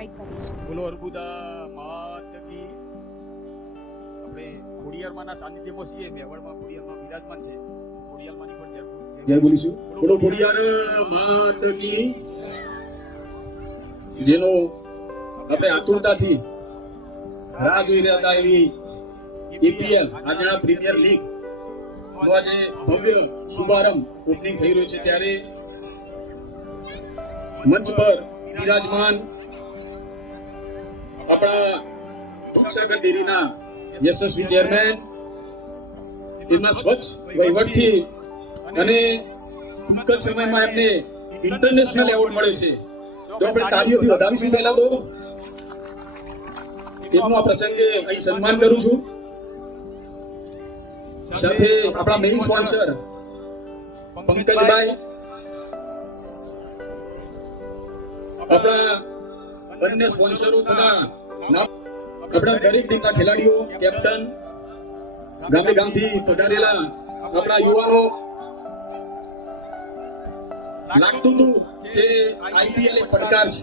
Invite કરીશ બોલો અર્બુદા માત કી આપણે ખોડિયારમાંના સાનિધ્યમાં છીએ. મેવાડમાં ખોડિયારમાં બિરાજમાન છે. ખોડિયારમાંની પણ જય જય બોલીશું. બોલો ખોડિયાર માત કી જેનો આપણે આતુરતાથી રાહ જોઈ રહ્યા હતા એવી એપીએલ આજના પ્રીમિયર લીગ. નો આજે ભવ્ય શુભારંભ ઓપનિંગ થઈ રહ્યો છે ત્યારે મંચ પર બિરાજમાન આપણા દૂધસાગર ડેરીના યશસ્વી ચેરમેન, એમના સ્વચ્છ વહીવટથી અને ટૂંક જ સમયમાં એમને ઇન્ટરનેશનલ એવોર્ડ મળ્યો છે. તો આપણે તાળીઓથી વધાવીશું પહેલા તો. એમનું આ પ્રસંગે અહીં સન્માન કરું છું. સાથે આપણા મેઇન સ્પોન્સર પંકજભાઈ. આપણા અન્ય સ્પોન્સરો તથા આપણા દરેક ટીમના ખેલાડીઓ, કેપ્ટન, ગામે ગામથી પધારેલા આપણા યુવાનો. લાગતું હતું કે આઈપીએલ એક પડકાર છે.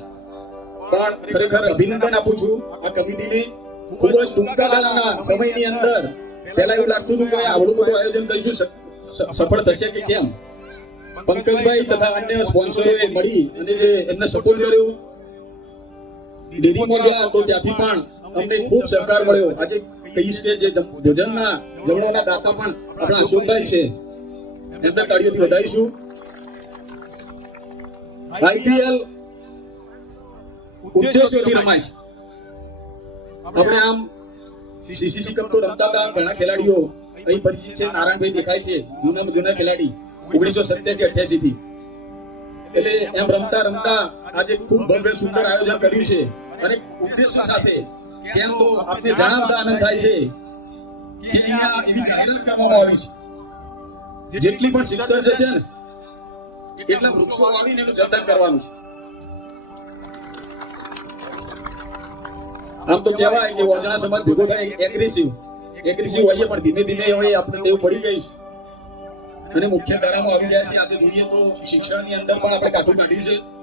પણ ખરેખર અભિનંદન આપું છું આ કમિટીને. ખૂબ જ ટૂંકા ગાળાના સમયની અંદર પહેલા એવું લાગતું હતું કે આવડું મોટું આયોજન કરીશું સફળ થશે કે કેમ? પંકજભાઈ તથા અન્ય સ્પોન્સરોએ મળી અને જે એમને સપોર્ટ કર્યો. ડેરીમાં ગયા તો ત્યાંથી પણ અમને ખૂબ સહકાર મળ્યો. આજે કહીશ કે જે ભોજનના જમણવાના દાતા પણ આપણા અશોકભાઈ છે. એમને તાળીઓથી વધાવીશું આઈપીએલ ઉદ્દેશ્યોથી રમાય છે. આપણે આમ સીસીસી કપ તો રમતા હતા, ઘણા ખેલાડીઓ અહીં પરિચિત છે. નારાયણભાઈ દેખાય છે, જૂનામાં જૂના ખેલાડી, ઓગણીસો સત્યાસી, અઠ્યાસી થી. એટલે એમ રમતા રમતા આજે ખૂબ ભવ્ય, સુંદર આયોજન કર્યું છે. અને ઉદ્દેશ્ય સાથે કેમ તો આપને જણાવતા આનંદ થાય છે કે અહીંયા એવી જાહેરાત કરવામાં આવી છે. જેટલી પણ શિક્ષણ છે ને, એટલા વૃક્ષો વાવીને એનું જતન કરવાનું છે. આમ તો કહેવાય કે વચના સમાજ ભેગો થાય એગ્રેસિવ એગ્રેસિવ હોઈએ પણ ધીમે ધીમે હવે આપણે ટેવ પડી ગઈ છે. અને મુખ્ય ધારામાં આવી ગયા છે. આજે જોઈએ તો શિક્ષણની અંદર પણ આપણે કાઠું કાઢ્યું છે.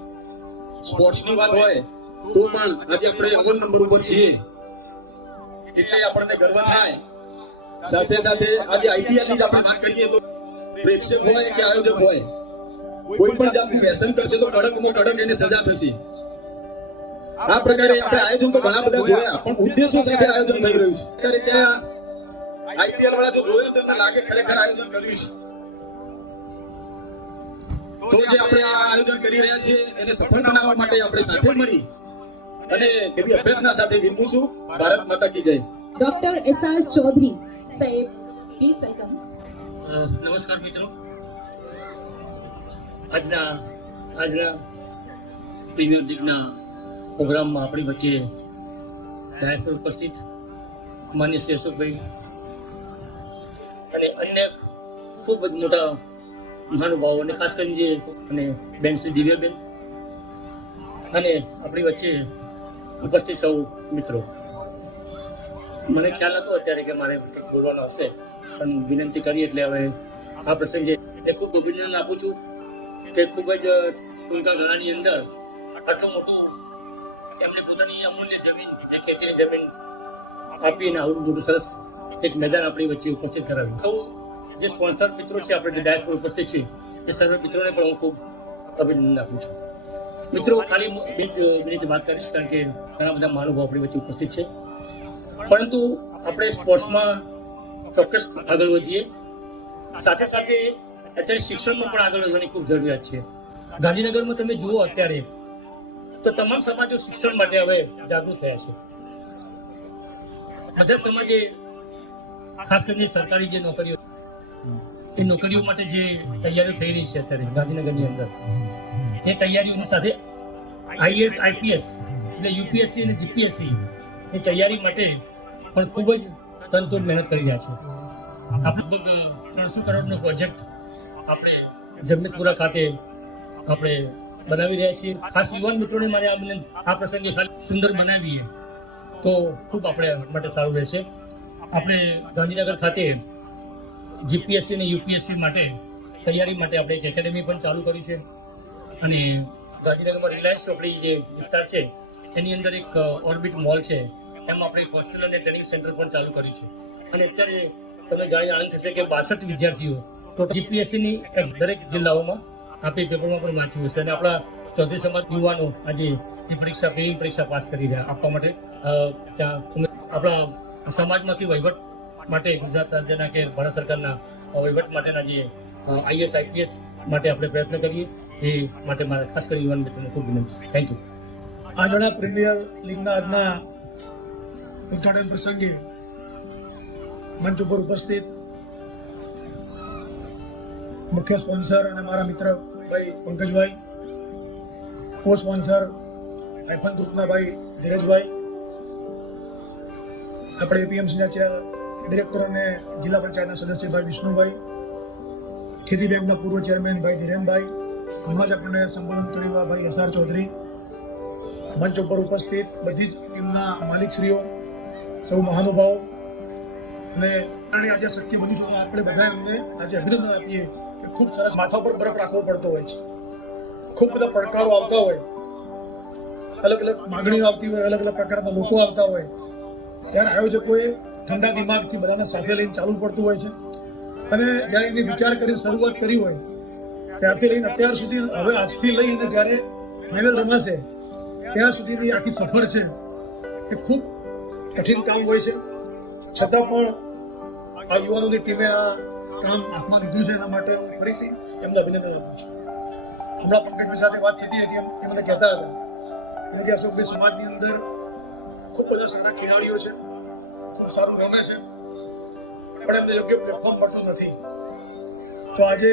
સ્પોર્ટ્સની વાત હોય, તો પણ આજે આપણે અવલ નંબર ઉપર છીએ. એટલે આપણને ગર્વ થાય. સાથે સાથે આજે આઈપીએલની જ આપણે વાત કરીએ તો પ્રેક્ષક હોય કે આયોજક હોય, કોઈ પણ જાતનું વ્યસન કરશે તો કડકમાં કડક એને સજા થશે. આ પ્રકારે આપણે આયોજન તો ઘણા બધા જોયા, પણ ઉદ્દેશો સાથે આયોજન થઈ રહ્યું છે. ત્યારે ત્યાં આઈપીએલ વાળા જો જોયું તો એમને લાગે ખરેખર આયોજન કર્યું છે. તો જે આપણે આ આયોજન કરી રહ્યા છીએ એને સફળ બનાવવા માટે આપણે સાથે મળી અને એવી અભ્યર્થના સાથે વિનમું છું. ભારત માતા કી જય. ડોક્ટર એસ આર ચૌધરી સાહેબ પ્લીઝ વેલકમ નમસ્કાર મિત્રો. આજના આજના પ્રીમિયર લીગના પ્રોગ્રામમાં આપણી વચ્ચે ડાયરેક્ટર ઉપસ્થિત માન્ય શેરસુખભાઈ અને અન્ય ખૂબ જ મોટા મહાનુભાવો અને ખાસ કરીને જે અને બેન શ્રી દિવ્યાબેન અને આપણી વચ્ચે ઉપસ્થિત સૌ મિત્રો. મને ખ્યાલ હતો અત્યારે કે મારે બોલવાનો હશે, પણ વિનંતી કરી એટલે હવે આ પ્રસંગે એ ખૂબ અભિનંદન આપું છું કે ખૂબ જ ટૂંકા ગાળાની અંદર આટલું મોટું એમણે પોતાની અમૂલ્ય જમીન, જે ખેતીની જમીન આપીને આવડું મોટું સરસ એક મેદાન આપણી વચ્ચે ઉપસ્થિત કરાવ્યું. સૌ જે સ્પોન્સર મિત્રો છે, આપણે જે ઉપસ્થિત છે એ સર્વે મિત્રોને પણ હું ખૂબ અભિનંદન આપું છું. મિત્રો, ખાલી બે જ મિનિટ વાત કરીશ, કારણ કે ઘણા બધા મહાનુભાવ આપણી વચ્ચે ઉપસ્થિત છે. પરંતુ આપણે સ્પોર્ટ્સમાં ચોક્કસ આગળ વધીએ. સાથે સાથે અત્યારે શિક્ષણમાં પણ આગળ વધવાની ખૂબ જરૂરિયાત છે. ગાંધીનગરમાં તમે જુઓ અત્યારે, તો તમામ સમાજો શિક્ષણ માટે હવે જાગૃત થયા છે. બધા સમાજે ખાસ કરીને સરકારી જે નોકરીઓ એ નોકરીઓ માટે જે તૈયારીઓ થઈ રહી છે અત્યારે ગાંધીનગરની અંદર. એ તૈયારીઓની સાથે આઈએસ, આઈપીએસ એટલે યુપીએસસી અને જીપીએસસી એ તૈયારી માટે પણ ખૂબ જ તનતોડ મહેનત કરી રહ્યા છે. આપણે લગભગ ત્રણસો કરોડનો પ્રોજેક્ટ આપણે જગતપુરા ખાતે આપણે બનાવી રહ્યા છીએ. ખાસ યુવાન મિત્રોને મારે આ વિનંતી આ પ્રસંગે સુંદર બનાવીએ તો ખૂબ આપણે માટે સારું રહેશે. આપણે ગાંધીનગર ખાતે જીપીએસસી અને યુપીએસસી માટે તૈયારી માટે આપણે એક એકેડેમી પણ ચાલુ કરી છે. અને ગાંધીનગરમાં રિલાયન્સ ચોકડી જે વિસ્તાર છે, એની અંદર એક ઓર્બિટ મોલ છે. એમાં આપણે હોસ્ટેલ અને ટ્રેનિંગ સેન્ટર પણ ચાલુ કર્યું છે. અને અત્યારે તમે જાણી આનંદ થશે કે બાસઠ વિદ્યાર્થીઓ તો જીપીએસસીની દરેક જિલ્લાઓમાં આપે પેપરમાં પણ વાંચ્યું હશે. અને આપણા ચૌધરી સમાજ યુવાનો આજે એ પરીક્ષા પેલી પરીક્ષા પાસ કરી રહ્યા, આપવા માટે ત્યાં આપણા સમાજમાંથી વહીવટ માટે ગુજરાત રાજ્યના કે ભારત સરકારના વહીવટ માટેના જે આઈએસ આઈપીએસ માટે આપણે પ્રયત્ન કરીએ, એ માટે મારા ખાસ કરી યુવાન મિત્રોને ખૂબ વિનંતી. થેન્ક યુ આજના પ્રીમિયર લીગના આજના ઉદઘાટન પ્રસંગે મંચ ઉપર ઉપસ્થિત મુખ્ય સ્પોન્સર અને મારા મિત્ર ભાઈ પંકજભાઈ કો સ્પોન્સર આઈફન ગ્રુપના ભાઈ ધીરજભાઈ, આપણે એપીએમસીના ચેર ડિરેક્ટર અને જિલ્લા પંચાયતના સદસ્ય ભાઈ વિષ્ણુભાઈ, ખેતી બેંકના પૂર્વ ચેરમેન ભાઈ ધીરેનભાઈ હમણાં જ આપણને સંબોધન કર્યું ભાઈ એસ આર ચૌધરી, મંચ ઉપર ઉપસ્થિત બધી જ ટીમના માલિકશ્રીઓ, સૌ મહાનુભાવો. અને આજે શક્ય બન્યું છે આપણે બધા એમને આજે અભિનંદન આપીએ કે ખૂબ સરસ માથા પર બરફ રાખવો પડતો હોય છે. ખૂબ બધા પડકારો આવતા હોય. અલગ અલગ માગણીઓ આવતી હોય, અલગ અલગ પ્રકારના લોકો આવતા હોય. ત્યારે આયોજકોએ ઠંડા દિમાગથી બધાને સાથે લઈને ચાલવું પડતું હોય છે. અને જ્યારે એની વિચાર કરી, શરૂઆત કરી હોય, ત્યારથી લઈને અત્યાર સુધી, હવે આજથી લઈને જ્યારે ફાઇનલ રમાશે, ત્યાં સુધીની આખી સફર છે એ ખૂબ કઠિન કામ હોય છે. છતાં પણ આ યુવાનોની ટીમે આ કામ હાથમાં લીધું છે, એના માટે હું ફરીથી એમને અભિનંદન આપું છું. હમણાં પંકજભાઈ સાથે વાત થતી હતી એ મને કહેતા હતા. અને કે અશોકભાઈ, સમાજની અંદર ખૂબ બધા સારા ખેલાડીઓ છે. ખૂબ સારું રમે છે. પણ એમને યોગ્ય પ્લેટફોર્મ મળતું નથી. તો આજે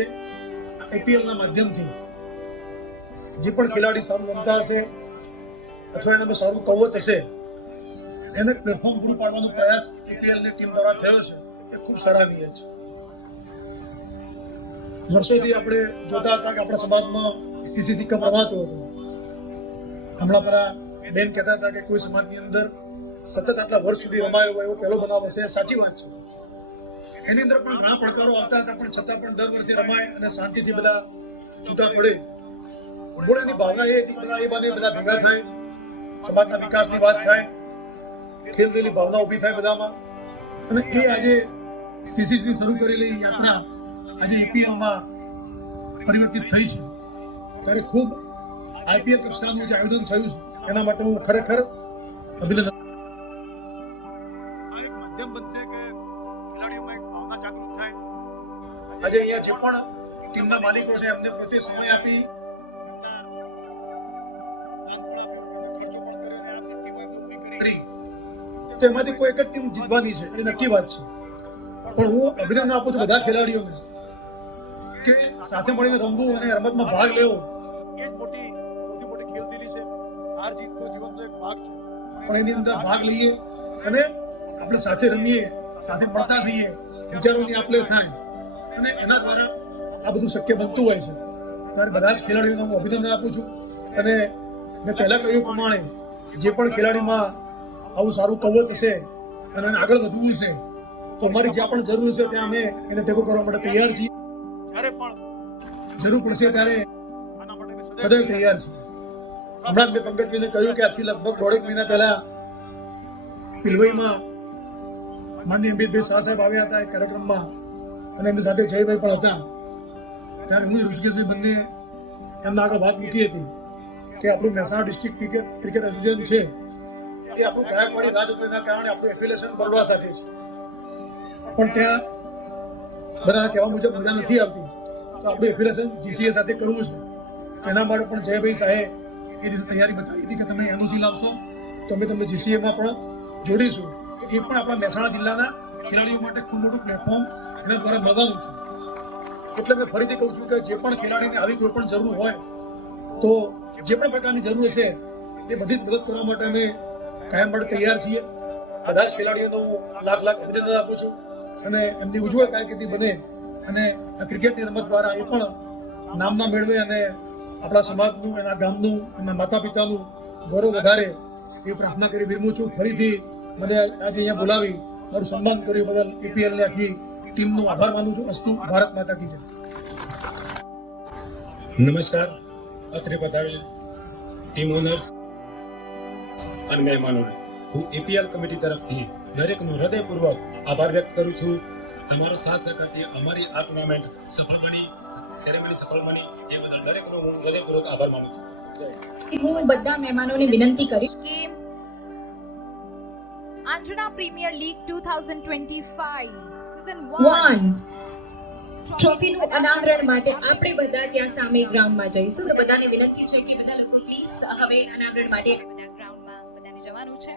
આઈપીએલના માધ્યમથી જે પણ ખેલાડી સારું રમતા હશે અથવા એનામાં સારું કવત હશે, એને પ્લેટફોર્મ પૂરું પાડવાનો પ્રયાસ એપીએલની ટીમ દ્વારા થયો છે. એ ખૂબ સરાહનીય છે. વર્ષોથી આપણે જોતા હતા કે આપણા સમાજમાં સીસીસી કપ રમાતો હતો. હમણાં પેલા બેન કહેતા હતા કે કોઈ સમાજની અંદર સતત આટલા વર્ષ સુધી રમાયો હોય એવો પહેલો બનાવ હશે, સાચી વાત છે. એની અંદર પણ ઘણા પડકારો આવતા હતા, પણ છતાં પણ દર વર્ષે રમાય અને શાંતિથી બધા છૂટા પડે. મૂળ ભાવના એ હતી બધા એ બાને બધા ભેગા થાય, સમાજના વિકાસની વાત થાય, ખેલદિલી ભાવના ઊભી થાય બધામાં. અને એ આજે સીસીસની શરૂ કરેલી યાત્રા આજે ઈપીએલમાં પરિવર્તિત થઈ છે. ત્યારે ખૂબ આઈપીએલ કક્ષાનું જે આયોજન થયું છે, એના માટે હું ખરેખર અભિનંદન આજે અહીંયા જે પણ ટીમના માલિકો છે, એમને પોતે સમય આપી. તો એમાંથી કોઈ એક જ ટીમ જીતવાની છે, એ નક્કી વાત છે. પણ હું અભિનંદન આપું છું બધા ખેલાડીઓને કે સાથે મળીને રમવું અને રમતમાં ભાગ લેવો. એક મોટી સૌથી મોટી ખેલદિલી છે હાર જીત તો જીવનનો એક ભાગ છે પણ એની અંદર ભાગ લઈએ અને આપણે સાથે રમીએ, સાથે મળતા થઈએ વિચારોની આપલે થાય. અને એના દ્વારા આ બધું શક્ય બનતું હોય છે. ત્યારે બધા જ ખેલાડીઓને હું અભિનંદન આપું છું. અને મેં પહેલાં કહ્યું પ્રમાણે જે પણ ખેલાડીમાં આવું સારું કવત હશે અને આગળ વધવું છે તો અમારી જ્યાં પણ જરૂર છે ત્યાં અમે એને ટેકો કરવા માટે તૈયાર છીએ. જ્યારે પણ જરૂર પડશે ત્યારે સદૈવ તૈયાર છીએ. હમણાં મેં પંકજભાઈને કહ્યું કે આજથી લગભગ દોઢેક મહિના પહેલા પિલવઈમાં માનનીય અમિતભાઈ શાહ સાહેબ આવ્યા હતા એક કાર્યક્રમમાં. અને એમની સાથે જયભાઈ પણ હતા. ત્યારે હું ઋષિકેશભાઈ બંને એમના આગળ વાત મૂકી હતી કે આપણું Mehsana district cricket cricket association છે. એ આપણું ગાયકવાડી રાજપુરના કારણે આપણું એફિલેશન બરડવા સાથે છે. પણ ત્યાં બધા કહેવા મુજબ મજા નથી આવતી. તો આપણું એફિલેશન જીસીએ સાથે કરવું છે. એના માટે પણ જયભાઈ સાહેબ એ દિવસે તૈયારી બતાવી હતી કે તમે એનઓસી લાવશો, તો અમે તમને જીસીએમાં પણ જોડીશું. એ પણ આપણા મહેસાણા જિલ્લાના ખેલાડીઓ માટે ખૂબ મોટું પ્લેટફોર્મ એના દ્વારા મળવાનું છે. એટલે મેં ફરીથી કહું છું કે જે પણ ખેલાડીને આવી કોઈ પણ જરૂર હોય, તો જે પણ પ્રકારની જરૂર હશે, એ બધી જ મદદ કરવા માટે અમે કાયમ માટે તૈયાર છીએ. બધા જ ખેલાડીઓનો હું લાખ લાખ અભિનંદન આપું છું અને એમની ઉજ્જવળ કારકિર્દી બને અને આ ક્રિકેટની રમત દ્વારા એ પણ નામના મેળવે અને આપણા સમાજનું, એના ગામનું એના માતા પિતાનું ગૌરવ વધારે એ પ્રાર્થના કરી વિરમું છું. ફરીથી મને આજે અહીંયા બોલાવી મારું સન્માન કર્યું બદલ એપીએલની આખી ટીમનો આભાર માનું છું. અસ્તુ, ભારત માતા કી જય. નમસ્કાર. અત્રે પધારેલ ટીમ ઓનર્સ અને મહેમાનોને. હું એપીએલ કમિટી તરફથી દરેકનો હૃદયપૂર્વક આભાર વ્યક્ત કરું છું. તમારો સાથ સહકારથી અમારી આ ટુર્નામેન્ટ સફળ બની સેરેમની સફળ બની, એ બદલ દરેકનો હું હૃદયપૂર્વક આભાર માનું છું. હું બધા મહેમાનોને વિનંતી કરીશ કે Anjana premier league 2025 season 1 one ટ્રોફીનું અનાવરણ માટે આપણે બધા ત્યાં સામે ગ્રાઉન્ડમાં જઈશું. તો બધાને વિનંતી છે કે બધા લોકો પ્લીઝ હવે અનાવરણ માટે બધા ગ્રાઉન્ડમાં બધાને જવાનું છે.